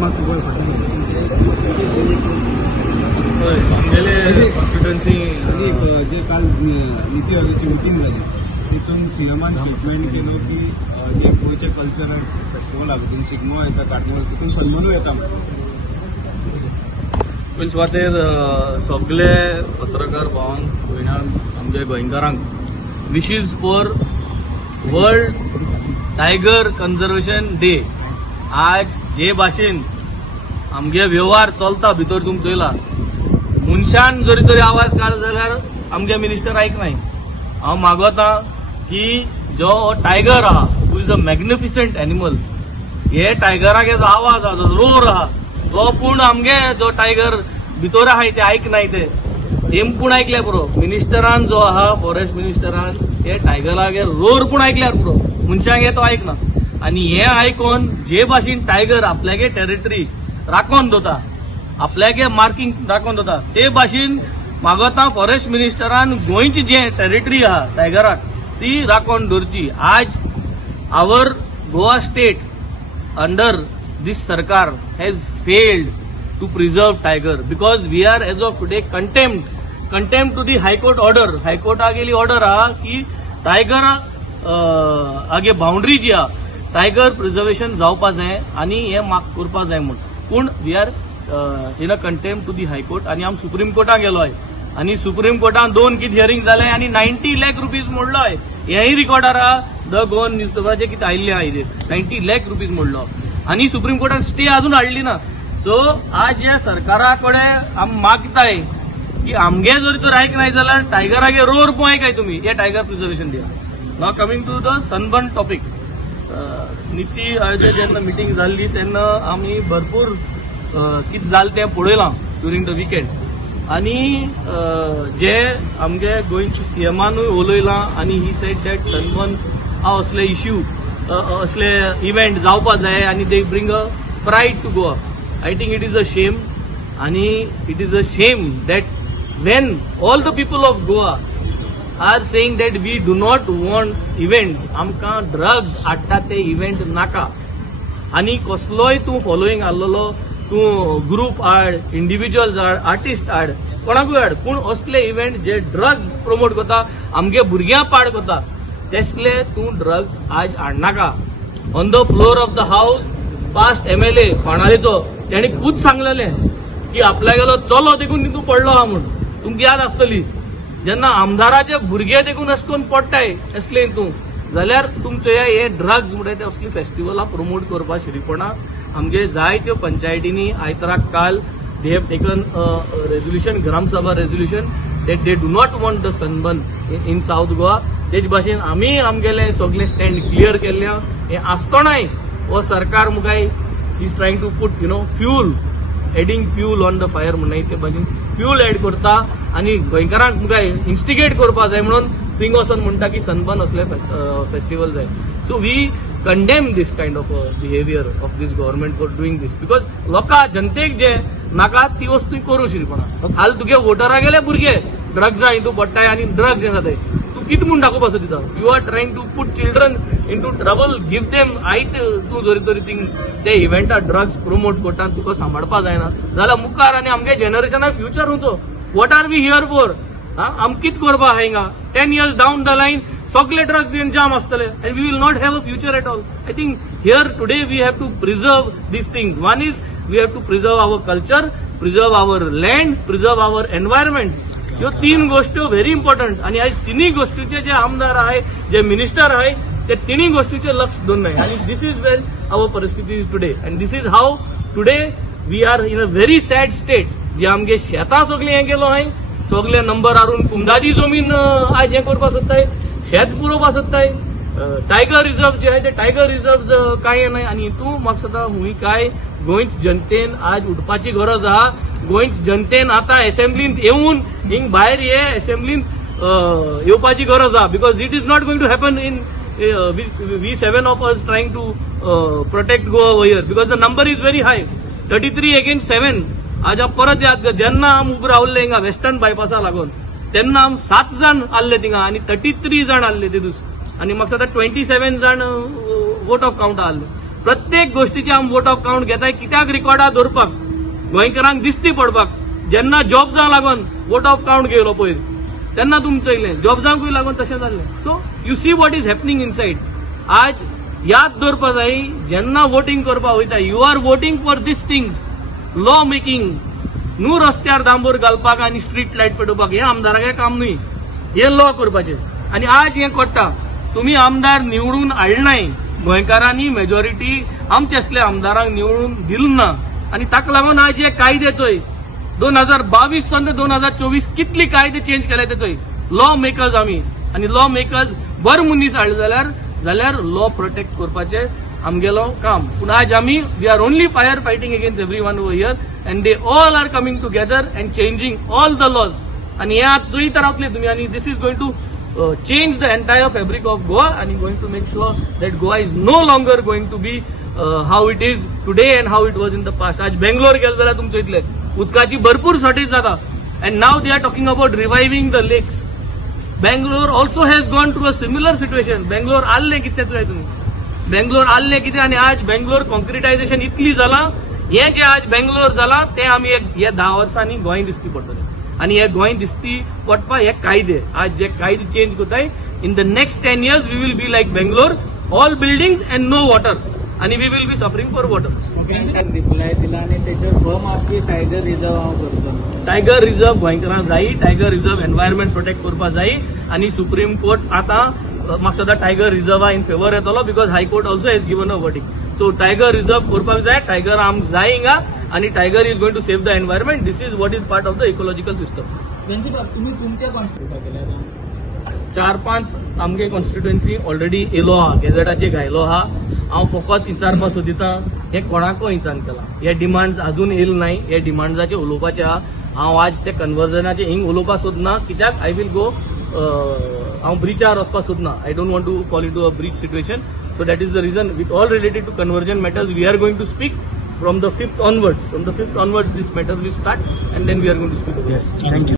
मातसो गोंय फाटल्यान हय आमगेले कॉन्स्टिट्युएन्सी जे काल नीती आयोगाची मिटींग जाली तितून सीएमान स्टेटमेंट केलो की जे गोंयचे कल्चरल फेस्टिवल आहा तितून शिगमो येता कार्निवल तितून सन्मानूय येता. पयले सुवातेर सगळे पत्रकार भावांक भयणांक आमच्या गोंयकारांक wishes for world tiger conservation day. आज जे भाशेन आमगे व्यवहार चलता भितर तुमी चयला मनशान जरी तरी आवाज काड जाल्यार आमगे मिनिस्टर आयकनाय. हांव मागोता की जो टायगर आहा who is a magnificent animal हे टायगराक जो आवाज आहा जो रोर आहा तो पूण आमगे जो टायगर भितर आहाय ते आयकनाय ते पूण ऐकल्यार पुरो. मिनिस्टरान जो आहा फॉरेस्ट मिनिस्टरान हे टायगरागे रोर पूण ऐकल्यार पुरो मनशांक हे तो आयकना. आनी हे आयकून जे भाशेन टायगर आपल्यागे टेरिटरी राखून दवरता आपल्यागे मार्किंग राखून दवरता ते भाशेन मागोता फॉरेस्ट मिनिस्टरान गोंयची जे टेरिटरी आहा टायगराक ती राखून दवरची. आज आवर गोवा स्टेट अंडर दिस सरकार has failed to preserve tiger because we are as of today contempt to the high court order. high court आगेली ऑर्डर आहा की टायगर आगे बाउंड्री जी आहा टायगर प्रिजर्वेशन जावपा जाय आनी हे माग करपा जाय म्हूण. पूण we are in a contempt to the high court आनी आमी सुप्रीम कोर्टाक गेलोय आनी सुप्रीम कोर्टान 2 कितें हियरिंग जाले आनी 90 लाख रुपीज मोडलोय. हेय रिकॉर्डार आहा द गोवन न्यूजपेपराचेर कितें आयिल्लें आहा हेजेर 90 लाख रुपीज मोडलो आनी सुप्रीम कोर्टान स्टे अजून हाडली ना. सो आज या सरकारा कडेन आमी मागताय की आमगे जरी तर आयकनाय जाल्यार टायगरागे रोर पळय काय तुमी हे टायगर प्रिजर्वेशन दिया. Now coming to the Sunburn topic. नीती आयोगाची जेन्ना मिटींग जाल्ली तेन्ना आमी भरपूर कितें जालें तें पळयलां ड्युरींग द विकेंड आनी जे आमगे गोंयचे सीएमानूय उलयलां आनी ही सेड दॅट सनबर्न हा असले इश्यू असले इव्हेंट जावपा जाय आनी they bring a pride to Goa. I think it is a shame and it is a shame that when all the people of Goa are saying that we do not want events, amka drugs atta te event naka ani कसलोय तू following आल्लो तू group आड individuals आड artist आड कोणाकूय आड पूण असले event जे drugs promote करता आमगे भुरग्यां पाड करता तसले तू ड्रग्स आज हाडनाका. On the floor of the house past MLA पाणालेचो त्यांनी खूद सांगलेलें की आपल्यागेलो चलो देखून तितून पडलो हा म्हूण. तुमकां याद आसतली जेन्ना आमदाराचे भुरगे देखून अशें करून पडटाय असले हितून जाल्यार तुमचे हे ड्रग्स म्हणटा ते असली फेस्टिवलां प्रमोट करपा शिरीपणा आमगे जायत्यो पंचायतींनी आयतराक काल they have taken resolution gram sabha resolution that they do not want the sunburn in south Goa. तेच भाशेन आमी आमगेले सगळे स्टँड क्लियर केल्ले हे आसतनाय वो सरकार मुखाय is trying to put fuel adding fuel on the fire म्हणून ते भाशेन फ्यूल एड करता आनी गोंयकारांक मुखाय इन्स्टिगेट करपा जाय म्हणून थिंग वचून म्हणटा की सनबर्न असले फेस्टिवल जाय. So we condemn this kind of behaviour of this government for doing this because लोकां जनतेक जे नाका ती वस्तू करू शिरपणा. हाल तुगे वोटरा गेले भुरगे ड्रग्सा हितू पडटाय आनी ड्रग्स हे जाताय तू कितें म्हूण दाखोवपाक दिता. You are trying to put children into trouble, give them आयत तू जरी तरी थिंग ते इव्हेंटा ड्रग्स प्रमोट करता तुका सांबाळपा जायना जाल्यार मुखार आनी आमगे जनरेशना फ्युचर खंयचो. What are we here for. आम कितें करपा आहा हिंगा 10 years डावन द लायन सगळे ड्रग्स घेवन जाम आसतले and we will not have a future at all. I think here today we have to preserve these things. One is we have to preserve our culture, preserve our land, preserve our environment. ह्यो 3 गोष्टी very important आनी ह्या 3 गोष्टीचे जे आमदार आहाय जे minister आहाय ते 3 गोष्टीचे लक्ष दोन आनी दिस इज वेल आवर परिस्थिती is today and this is how today we are in a very sad state. जे आमगे शेतां सगळे हे गेलो हाय सगळे नंबर हारून कुंदादी जमीन आज हे करपा सोदताय शेत पुरोवपा सोदताय. टायगर रिझर्व जे आहे ते टायगर रिझर्व काय नाही आनी हितू म्हाका सदां हुंय काय गोंयच जनतेन आज उठपाची गरज आहा. गोंयच जनतेन आतां असेंब्लींत येवन हिंग भायर हे असेंब्लींत येवपाची गरज आहा because it is not going to happen in we 7 of us trying to protect Goa over here because the number is very high 33 against 7. आज परत याद जेन्ना आम उबे रावल्ले हिंगा वेस्टर्न बायपासा लागून तेन्ना आम 7 जाण आसले थिंगा आनी 33 जाण आसले ते दीस आनी म्हाका सदां 27 जाण वोट ऑफ काउंट आसले प्रत्येक गोष्टीचे आमी वोट ऑफ काउंट घेताय. कित्याक रिकॉर्डार दवरपाक, गोंयकारांक दिसती पडपाक. जेन्ना जॉब्सांक लागून वोट ऑफ काउंट घेयलो पयर तेन्ना तुमी चयलें, जॉब्सांकूय लागून तशें जाल्लें. So you see what is happening inside. आज याद दवरपा जाय, जेन्ना वोटिंग करपाक वयता, you are voting for these things. Law making, न्हू रस्त्यार डांबोर घालपाक आनी स्ट्रीट लायट पेटोवपाक, हें आमदाराचें काम न्हय. हें लॉ करपाचें. आनी आज हें कोट्टा. तुमी आमदार निवडून हाडनाय, गोंयकारांनी मेजॉरिटी आमचे असल्या आमदारांक निवडून दिल ना. आनी ताका लागून आज हे कायदे चोय 2022 सावन 2024 कितले कायदे चेंज केले ते चोय. लॉ मेकर्स आमी, आनी लॉ मेकर्स बरो मनीस हाडले जाल्यार लॉ प्रोटेक्ट करपाचें आमगेलो काम. पूण आज आमी we are only fire fighting against every one over here and they all are coming together and changing all the laws. आनी हे आज चोयता रावतले तुमी. आनी this is going to change the entire fabric of Goa and going to make sure that Goa is no longer going to be how it is today and how it was in the past. आज बेंगलोर गेलो जाल्यार तुमचे इतले उदकाची भरपूर shortage जाता and now they are talking about reviving the lakes. Bangalore also has gone through a similar situation. Bangalore आल्ले कितें चोय तुमी, Bangalore आल्ले कितें. आनी आज बेंगलोर कॉन्क्रिटायझेशन इतली जाला, हे जे आज बेंगलोर जाला ते आमी हे 10 वर्सांनी गोंय दिसती पडटले. आनी हे गोंय दिसती पडपा हे कायदे, आज जे कायदे चेंज कोताय, in the next 10 years we will be like Bangalore, all buildings and no water, आणि we will be suffering for water. Reply दिला आणि त्याच्यावर फर्म आपली टायगर रिझर्व करतो. टायगर रिझर्व गोंयकारांक जायी, टायगर रिझर्व एनवायरमेंट प्रोटेक्ट करपा जायी. आनी सुप्रीम कोर्ट आतां म्हाका सद्दा टायगर रिझर्वा इन फेवर येतलो, because high court also has given a wording. So tiger reserve करपाक जाय, टायगर आमकां जाय हिंगा, आणि tiger is going to save the environment. This is what is part of the ecological system. तुम्ही तुमच्या कॉन्स्टिट्युटा केल्या 4-5 आमगे कॉन्स्टिट्युएन्सी ऑलरेडी येलो हा, गेझेटाचेर घायलो हा. हांव फकत विचारपा सोदितां हे कोणाको विचार केला. हे डिमांड्स अजून येल नाय, हे डिमांड्साचे उलोवपाचे आहा. हांव आज ते कन्वर्जनाचे हिंग उलोवपाक सोदना, कित्याक आय विल गो, हांव ब्रिचार वचपाक सोदना. I don't want to fall into a breach situation. So that is the reason, with all related to conversion matters, we are going to speak from the 5th onwards. From the 5th onwards, this matter will start, and then we are going to speak about it. Yes, thank you.